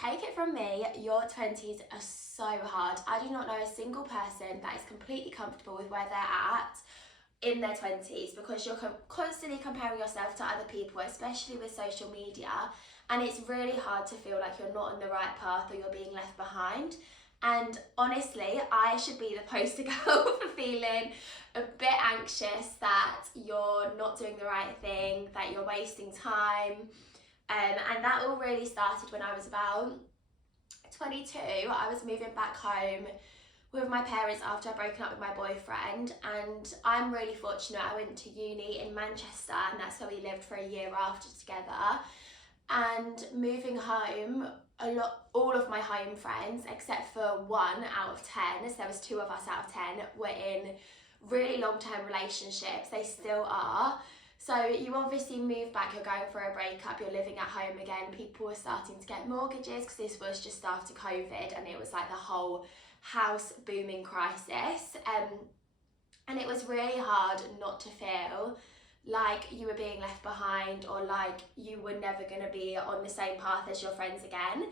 take it from me, your 20s are so hard. I do not know a single person that is completely comfortable with where they're at in their 20s, because you're constantly comparing yourself to other people, especially with social media, and it's really hard to feel like you're not on the right path or you're being left behind. And honestly, I should be the poster girl for feeling a bit anxious that you're not doing the right thing, that you're wasting time. And that all really started when I was about 22. I was moving back home with my parents after I'd broken up with my boyfriend, and I'm really fortunate. I went to uni in Manchester, and that's where we lived for a year after together. And moving home, all of my home friends, except for 1 out of 10, so there was 2 of us out of 10, were in really long-term relationships. They still are. So you obviously move back, you're going for a breakup, you're living at home again. People were starting to get mortgages because this was just after COVID, and it was like the whole house booming crisis. And it was really hard not to feel like you were being left behind, or like you were never going to be on the same path as your friends again.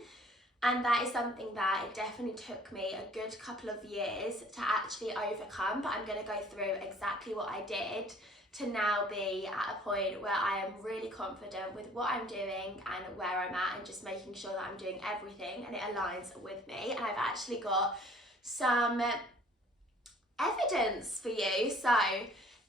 And that is something that it definitely took me a good couple of years to actually overcome, but I'm going to go through exactly what I did to now be at a point where I am really confident with what I'm doing and where I'm at, and just making sure that I'm doing everything and it aligns with me. And I've actually got some evidence for you. So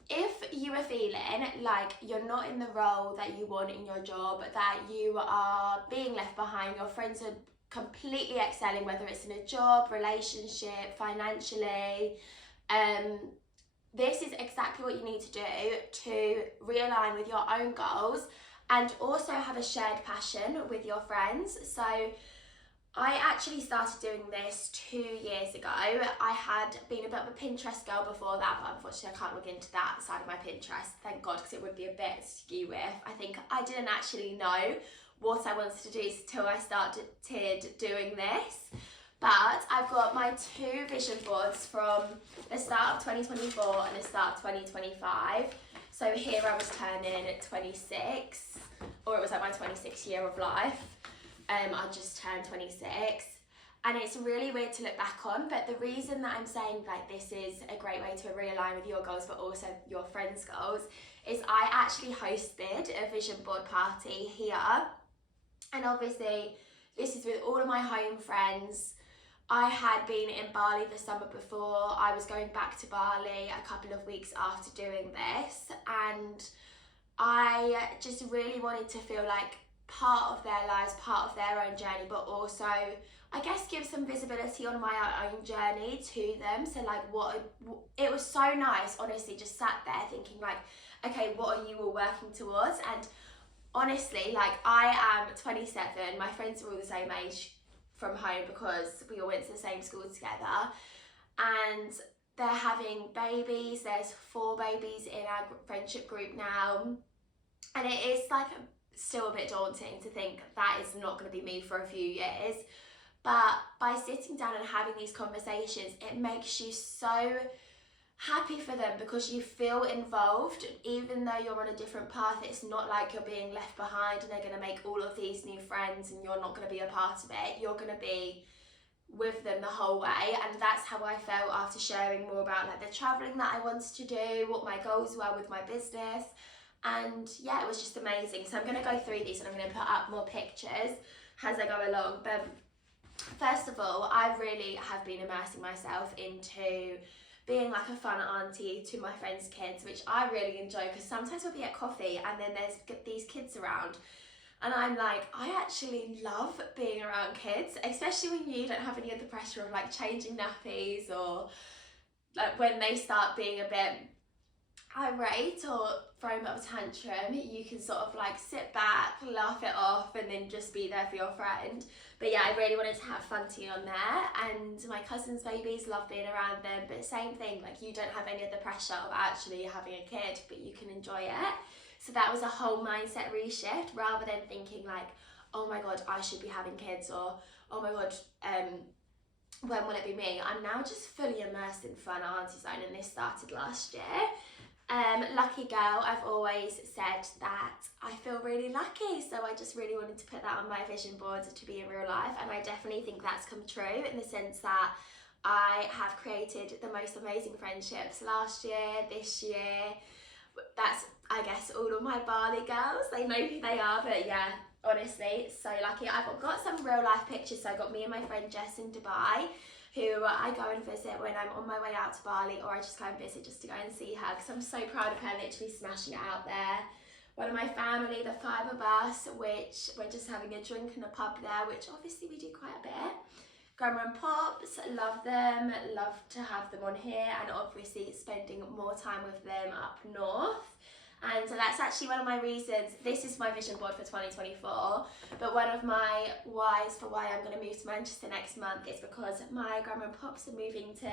if you are feeling like you're not in the role that you want in your job, that you are being left behind, your friends are completely excelling, whether it's in a job, relationship, financially, this is exactly what you need to do to realign with your own goals and also have a shared passion with your friends. So I actually started doing this 2 years ago. I had been a bit of a Pinterest girl before that, but unfortunately I can't log into that side of my Pinterest, thank God, because it would be a bit skew with. I think I didn't actually know what I wanted to do until I started doing this. But I've got my 2 vision boards from the start of 2024 and the start of 2025. So here I was turning 26, or it was like my 26th year of life. I just turned 26, and it's really weird to look back on, but the reason that I'm saying like this is a great way to realign with your goals but also your friends' goals is I actually hosted a vision board party here, and obviously this is with all of my home friends. I had been in Bali the summer before. I was going back to Bali a couple of weeks after doing this, and I just really wanted to feel like part of their lives, part of their own journey, but also I guess give some visibility on my own journey to them. So like it was so nice, honestly, just sat there thinking like, okay, what are you all working towards? And honestly, like I am 27, my friends are all the same age from home because we all went to the same school together, and they're having babies. There's 4 babies in our friendship group now, and it is like still a bit daunting to think that is not going to be me for a few years. But by sitting down and having these conversations, it makes you so happy for them because you feel involved. Even though you're on a different path, it's not like you're being left behind and they're going to make all of these new friends and you're not going to be a part of it. You're going to be with them the whole way, and that's how I felt after sharing more about like the travelling that I wanted to do, what my goals were with my business. And yeah, it was just amazing. So I'm going to go through these and I'm going to put up more pictures as I go along. But first of all, I really have been immersing myself into being like a fun auntie to my friends' kids, which I really enjoy, because sometimes we'll be at coffee and then there's these kids around and I'm like, I actually love being around kids, especially when you don't have any of the pressure of like changing nappies, or like when they start being a bit irate or throwing a bit of a tantrum, you can sort of like sit back, laugh it off, and then just be there for your friend. But yeah, I really wanted to have fun tea on there, and my cousin's babies love being around them, but same thing, like you don't have any of the pressure of actually having a kid, but you can enjoy it. So that was a whole mindset reshift, rather than thinking like, oh my god, I should be having kids, or oh my god, when will it be me? I'm now just fully immersed in fun auntie zone, and this started last year. Lucky girl, I've always said that I feel really lucky, so I just really wanted to put that on my vision board to be in real life, and I definitely think that's come true in the sense that I have created the most amazing friendships last year, this year. That's, I guess, all of my Bali girls, they know who they are, but yeah, honestly, so lucky. I've got some real life pictures, so I got me and my friend Jess in Dubai, who I go and visit when I'm on my way out to Bali, or I just go and visit just to go and see her, because I'm so proud of her literally smashing it out there. One of my family, the 5 of us, which we're just having a drink in a pub there, which obviously we do quite a bit. Grandma and Pops, love them, love to have them on here, and obviously spending more time with them up north. And so that's actually one of my reasons. This is my vision board for 2024, but one of my whys for why I'm going to move to Manchester next month is because my grandma and Pops are moving to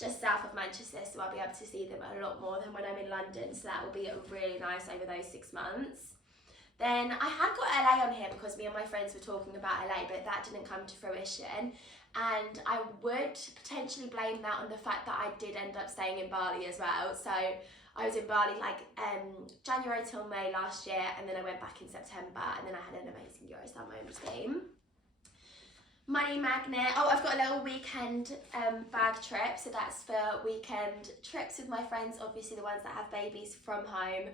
just south of Manchester, so I'll be able to see them a lot more than when I'm in London, so that will be really nice over those 6 months. Then I had got LA on here because me and my friends were talking about LA, but that didn't come to fruition. And I would potentially blame that on the fact that I did end up staying in Bali as well. So I was in Bali like January till May last year, and then I went back in September, and then I had an amazing Eurostar home scheme. Money magnet. Oh, I've got a little weekend bag trip, so that's for weekend trips with my friends, obviously the ones that have babies from home.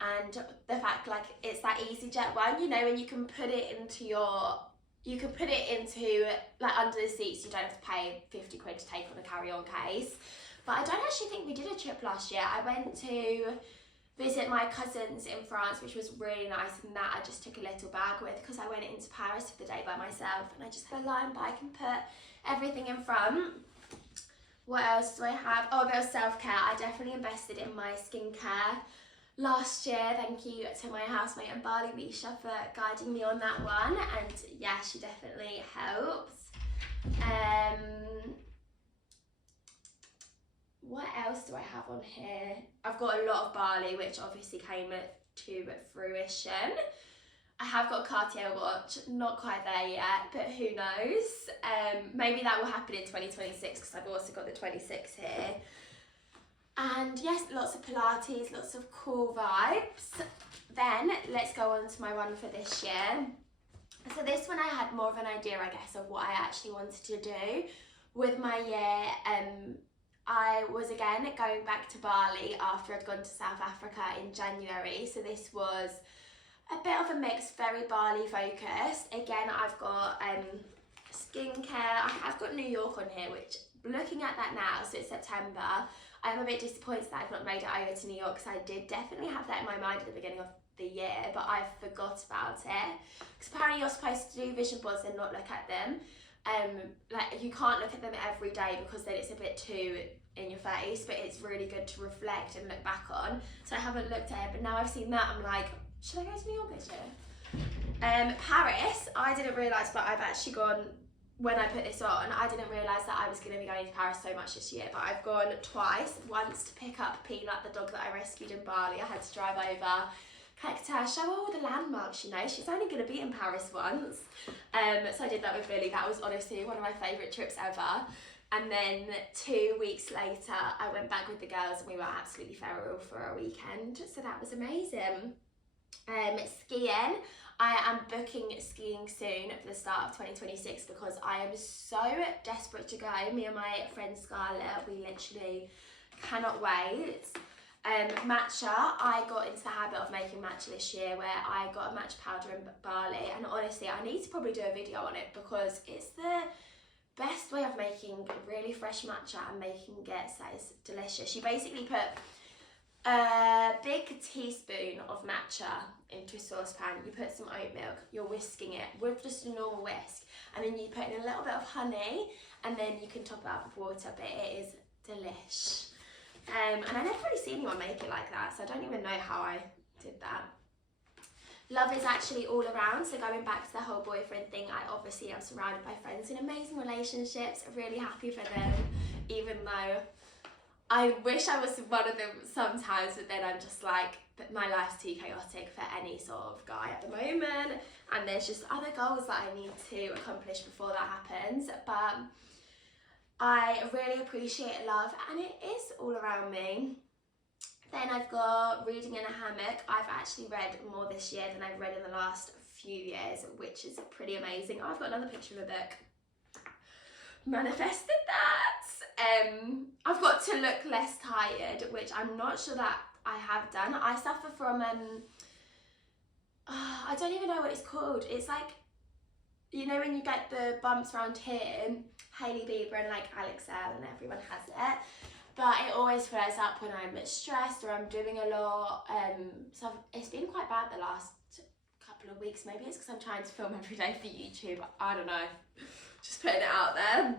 And the fact, like, it's that EasyJet one, you know, and you can put it into like under the seats. You don't have to pay 50 quid to take on a carry-on case. But I don't actually think we did a trip last year. I went to visit my cousins in France, which was really nice, and that I just took a little bag with because I went into Paris for the day by myself, and I just had a Lion bike and put everything in front. What else do I have? Oh, a bit of self-care. I definitely invested in my skincare last year. Thank you to my housemate and Bali Misha for guiding me on that one, and yeah, she definitely helps. What else do I have on here? I've got a lot of Bali, which obviously came to fruition. I have got a Cartier watch, not quite there yet, but who knows? Maybe that will happen in 2026 because I've also got the 26 here. And yes, lots of Pilates, lots of cool vibes. Then let's go on to my one for this year. So this one I had more of an idea, I guess, of what I actually wanted to do with my year. I was again going back to Bali after I'd gone to South Africa in January. So this was a bit of a mix, very Bali focused. Again, I've got skincare. I have got New York on here, which looking at that now, so it's September, I'm a bit disappointed that I've not made it over to New York because I did definitely have that in my mind at the beginning of the year, but I forgot about it. Because apparently you're supposed to do vision boards and not look at them. Like you can't look at them every day because then it's a bit too in your face, but it's really good to reflect and look back on. So I haven't looked at it, but now I've seen that, I'm like, should I go to New York this year? Paris, I didn't realise, but I've actually gone, when I put this on, I didn't realise that I was going to be going to Paris so much this year, but I've gone twice. Once to pick up Peanut, the dog that I rescued in Bali. I had to drive over, collect her, show her all the landmarks, you know. She's only going to be in Paris once. So I did that with Billy. That was honestly one of my favourite trips ever. And then 2 weeks later, I went back with the girls and we were absolutely feral for a weekend. So that was amazing. Skiing. I am booking skiing soon for the start of 2026 because I am so desperate to go. Me and my friend Scarlett, we literally cannot wait. Matcha, I got into the habit of making matcha this year where I got a matcha powder in Bali, and honestly I need to probably do a video on it because it's the best way of making really fresh matcha and making it so it's delicious. You basically put a big teaspoon of matcha into a saucepan, you put some oat milk, you're whisking it with just a normal whisk, and then you put in a little bit of honey, and then you can top it up with water, but it is delish. And I never really see anyone make it like that, so I don't even know how I did that. Love is actually all around, so going back to the whole boyfriend thing, I obviously am surrounded by friends in amazing relationships, really happy for them, even though I wish I was one of them sometimes, but then I'm just like, but my life's too chaotic for any sort of guy at the moment, and there's just other goals that I need to accomplish before that happens. But I really appreciate love, and it is all around me. Then I've got Reading in a Hammock. I've actually read more this year than I've read in the last few years, which is pretty amazing. Oh, I've got another picture of a book. Manifested that. I've got To Look Less Tired, which I'm not sure that I have done. I suffer from, I don't even know what it's called. It's like, you know when you get the bumps around here, Hailey Bieber and like Alex L and everyone has it. But it always flares up when I'm stressed or I'm doing a lot. So it's been quite bad the last couple of weeks. Maybe it's because I'm trying to film every day for YouTube. I don't know. Just putting it out there.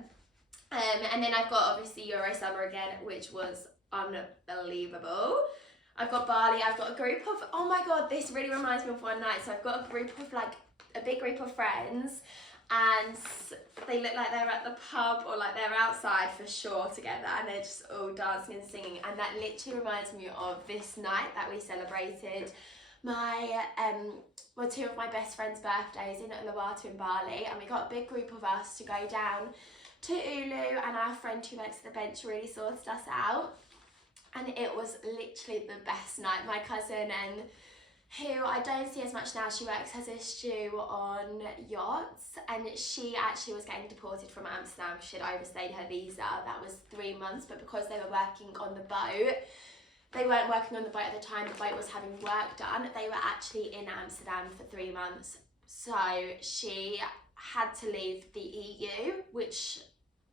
And then I've got obviously Euro Summer again, which was unbelievable. I've got Bali. I've got a group of, oh my God, this really reminds me of one night. So I've got a group of like, a big group of friends, and they look like they're at the pub or like they're outside for sure together, and they're just all dancing and singing. And that literally reminds me of this night that we celebrated my two of my best friends' birthdays in Uluwatu in Bali, and we got a big group of us to go down to Ulu, and our friend who works at the bench really sorted us out, and it was literally the best night. My cousin, and who I don't see as much now, she works as a stew on yachts, and she actually was getting deported from Amsterdam. She'd overstayed her visa. That was 3 months, but because they were working on the boat, they weren't working on the boat at the time, the boat was having work done. They were actually in Amsterdam for 3 months. So she had to leave the EU, which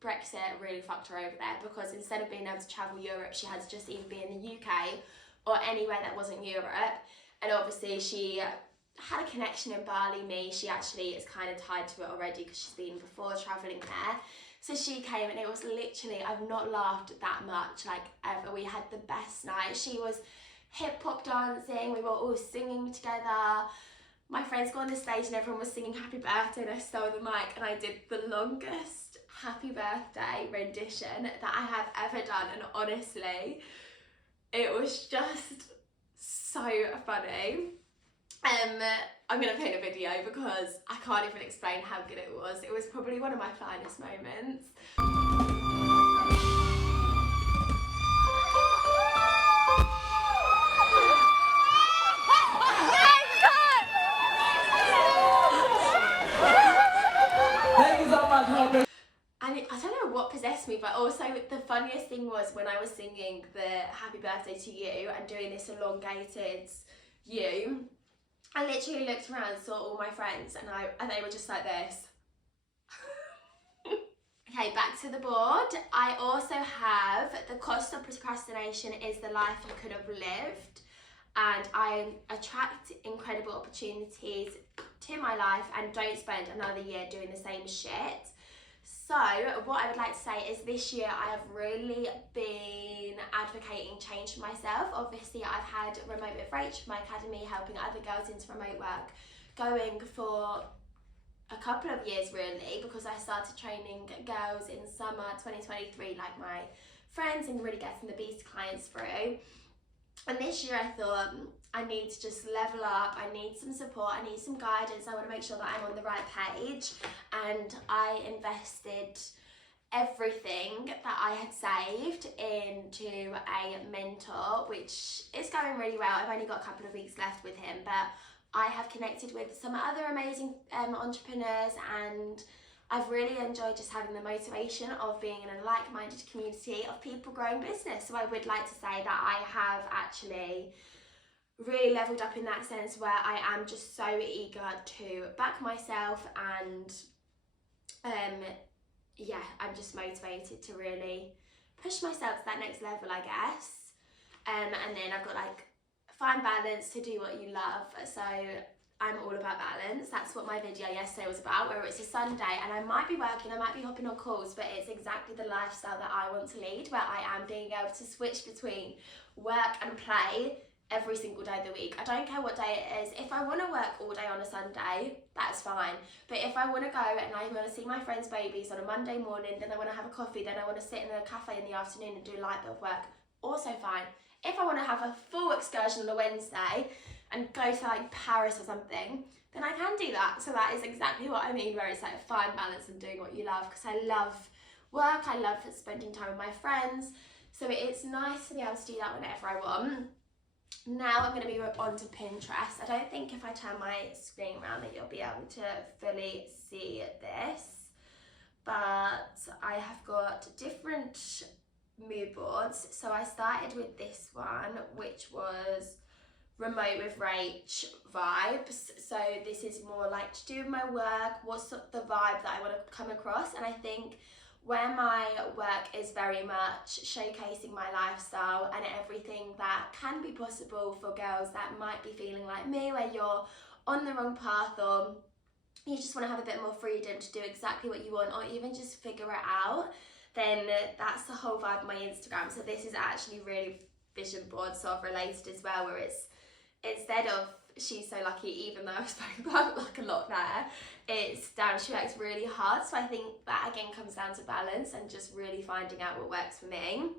Brexit really fucked her over there, because instead of being able to travel Europe, she had to just either be in the UK or anywhere that wasn't Europe. And obviously she had a connection in Bali. She actually is kind of tied to it already because she's been before travelling there. So she came, and it was literally, I've not laughed that much like ever. We had the best night. She was hip hop dancing, we were all singing together. My friends got on the stage and everyone was singing happy birthday, and I stole the mic and I did the longest happy birthday rendition that I have ever done, and honestly it was just so funny. I'm gonna play the video because I can't even explain how good it was. It was probably one of my finest moments. And I don't know what possessed me, but also the funniest thing was when I was singing the happy birthday to you and doing this elongated you, I literally looked around and saw all my friends, and they were just like this. Okay, back to the board. I also have the cost of procrastination is the life you could have lived, and I attract incredible opportunities to my life and don't spend another year doing the same shit. So what I would like to say is this year I have really been advocating change for myself. Obviously I've had Remote with Rach, my academy, helping other girls into remote work, going for a couple of years really, because I started training girls in summer 2023 like my friends, and really getting the beast clients through. And this year I thought I need to just level up, I need some support, I need some guidance, I want to make sure that I'm on the right page. And I invested everything that I had saved into a mentor, which is going really well. I've only got a couple of weeks left with him, but I have connected with some other amazing entrepreneurs, and I've really enjoyed just having the motivation of being in a like-minded community of people growing business. So I would like to say that I have actually really leveled up in that sense, where I am just so eager to back myself, and yeah, I'm just motivated to really push myself to that next level, I guess. And then I've got like find balance, to do what you love. So I'm all about balance. That's what my video yesterday was about, where it's a Sunday and I might be working, I might be hopping on calls, but it's exactly the lifestyle that I want to lead, where I am being able to switch between work and play every single day of the week. I don't care what day it is. If I want to work all day on a Sunday, that's fine. But if I want to go and I want to see my friends' babies on a Monday morning, then I want to have a coffee, then I want to sit in a cafe in the afternoon and do a light bit of work, also fine. If I want to have a full excursion on a Wednesday and go to like Paris or something, then I can do that. So that is exactly what I mean, where it's like find balance and doing what you love, because I love work, I love spending time with my friends. So it's nice to be able to do that whenever I want. Now I'm going to be on to Pinterest. I don't think if I turn my screen around that you'll be able to fully see this, but I have got different mood boards. So I started with this one, which was remote with Rach vibes. So this is more like to do with my work, what's the vibe that I want to come across. And I think where my work is very much showcasing my lifestyle and everything that can be possible for girls that might be feeling like me, where you're on the wrong path or you just want to have a bit more freedom to do exactly what you want, or even just figure it out, then that's the whole vibe of my Instagram. So this is actually really vision board sort of related as well, where it's, instead of she's so lucky, even though I've spoken about luck a lot there, it's down, she works really hard. So I think that again comes down to balance and just really finding out what works for me.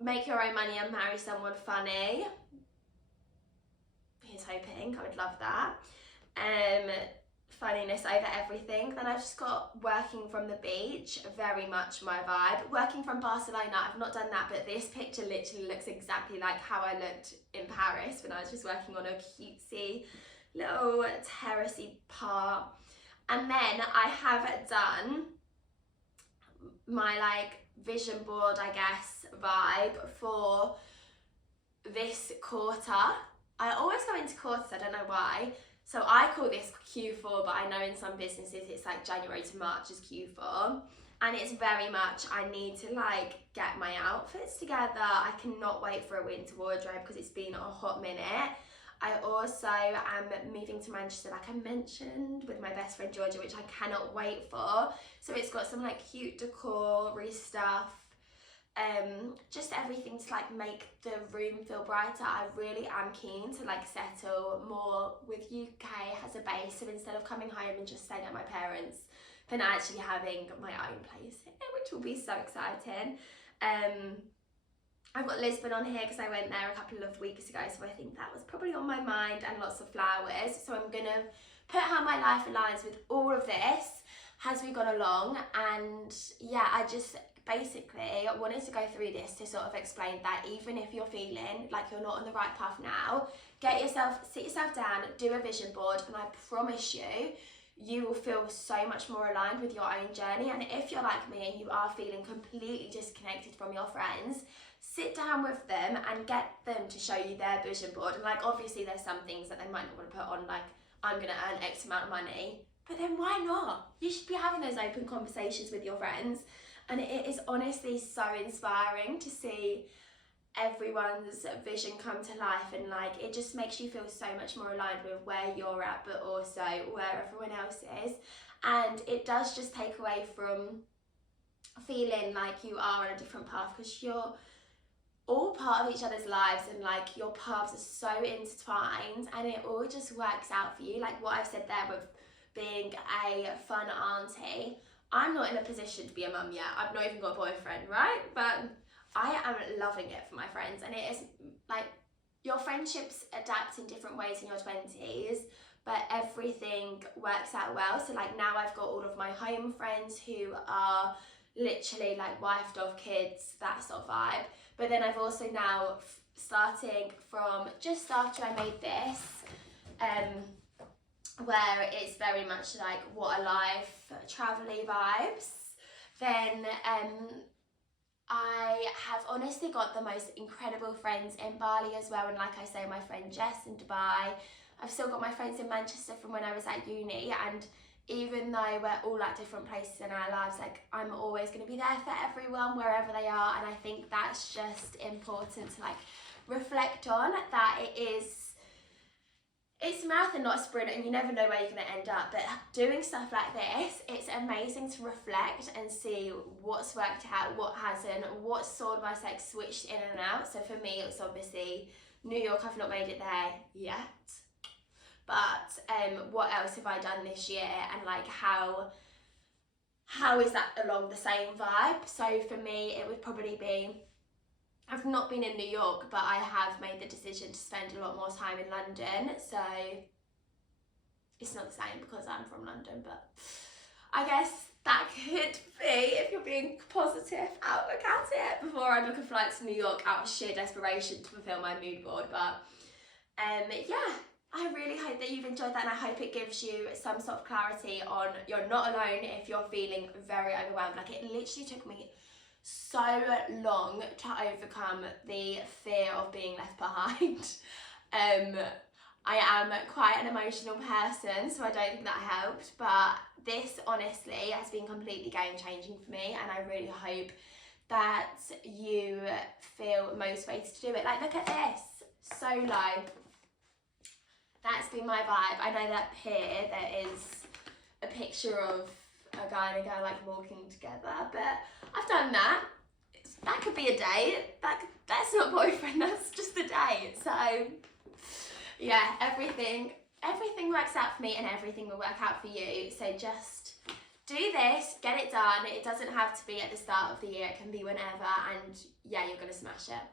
Make your own money and marry someone funny. Here's hoping, I would love that. Funniness over everything. Then I've just got working from the beach, very much my vibe. Working from Barcelona, I've not done that, but this picture literally looks exactly like how I looked in Paris when I was just working on a cutesy little terracey part. And then I have done my like vision board, I guess, vibe for this quarter. I always go into quarters, I don't know why. So I call this Q4, but I know in some businesses it's like January to March is Q4. And it's very much, I need to like get my outfits together. I cannot wait for a winter wardrobe because it's been a hot minute. I also am moving to Manchester, like I mentioned, with my best friend Georgia, which I cannot wait for. So it's got some like cute decor stuff. Just everything to like make the room feel brighter. I really am keen to like settle more with UK as a base, so instead of coming home and just staying at my parents', then actually having my own place here, which will be so exciting. I've got Lisbon on here because I went there a couple of weeks ago, so I think that was probably on my mind, and lots of flowers. So I'm gonna put how my life aligns with all of this as we gone along. And yeah, I just basically wanted to go through this to sort of explain that even if you're feeling like you're not on the right path now, sit yourself down, do a vision board, and I promise you, you will feel so much more aligned with your own journey. And if you're like me and you are feeling completely disconnected from your friends, sit down with them and get them to show you their vision board. And like, obviously there's some things that they might not want to put on, like I'm gonna earn X amount of money, but then why not? You should be having those open conversations with your friends. And it is honestly so inspiring to see everyone's vision come to life, and like it just makes you feel so much more aligned with where you're at, but also where everyone else is. And it does just take away from feeling like you are on a different path, because you're all part of each other's lives, and like your paths are so intertwined, and it all just works out for you. Like what I've said there with being a fun auntie, I'm not in a position to be a mum yet. I've not even got a boyfriend, right? But I am loving it for my friends. And it is like, your friendships adapt in different ways in your 20s, but everything works out well. So like now I've got all of my home friends who are literally like wifed off, kids, that sort of vibe. But then I've also now, starting from just after I made this, where it's very much like what a life, travel-y vibes, then I have honestly got the most incredible friends in Bali as well. And like I say, my friend Jess in Dubai. I've still got my friends in Manchester from when I was at uni, and even though we're all at different places in our lives, like I'm always going to be there for everyone wherever they are. And I think that's just important to like reflect on, that it's a marathon, not a sprint, and you never know where you're going to end up. But doing stuff like this, it's amazing to reflect and see what's worked out, what hasn't, what sword my like switched in and out. So for me, it's obviously New York. I've not made it there yet, but what else have I done this year, and like how is that along the same vibe? So for me, it would probably be, I've not been in New York, but I have made the decision to spend a lot more time in London. So it's not the same because I'm from London, but I guess that could be, if you're being positive outlook at it, before I book a flight to New York out of sheer desperation to fulfill my mood board. But yeah, I really hope that you've enjoyed that, and I hope it gives you some sort of clarity on you're not alone if you're feeling very overwhelmed. Like, it literally took me so long to overcome the fear of being left behind. I am quite an emotional person, so I don't think that helped, but this honestly has been completely game-changing for me, and I really hope that you feel motivated to do it. Like, look at this, solo. That's been my vibe. I know that here there is a picture of a guy and a girl like walking together, but I've done that. That could be a date. That's not boyfriend, that's just a date. So yeah, everything works out for me, and everything will work out for you. So just do this, get it done. It doesn't have to be at the start of the year, it can be whenever, and yeah, you're gonna smash it.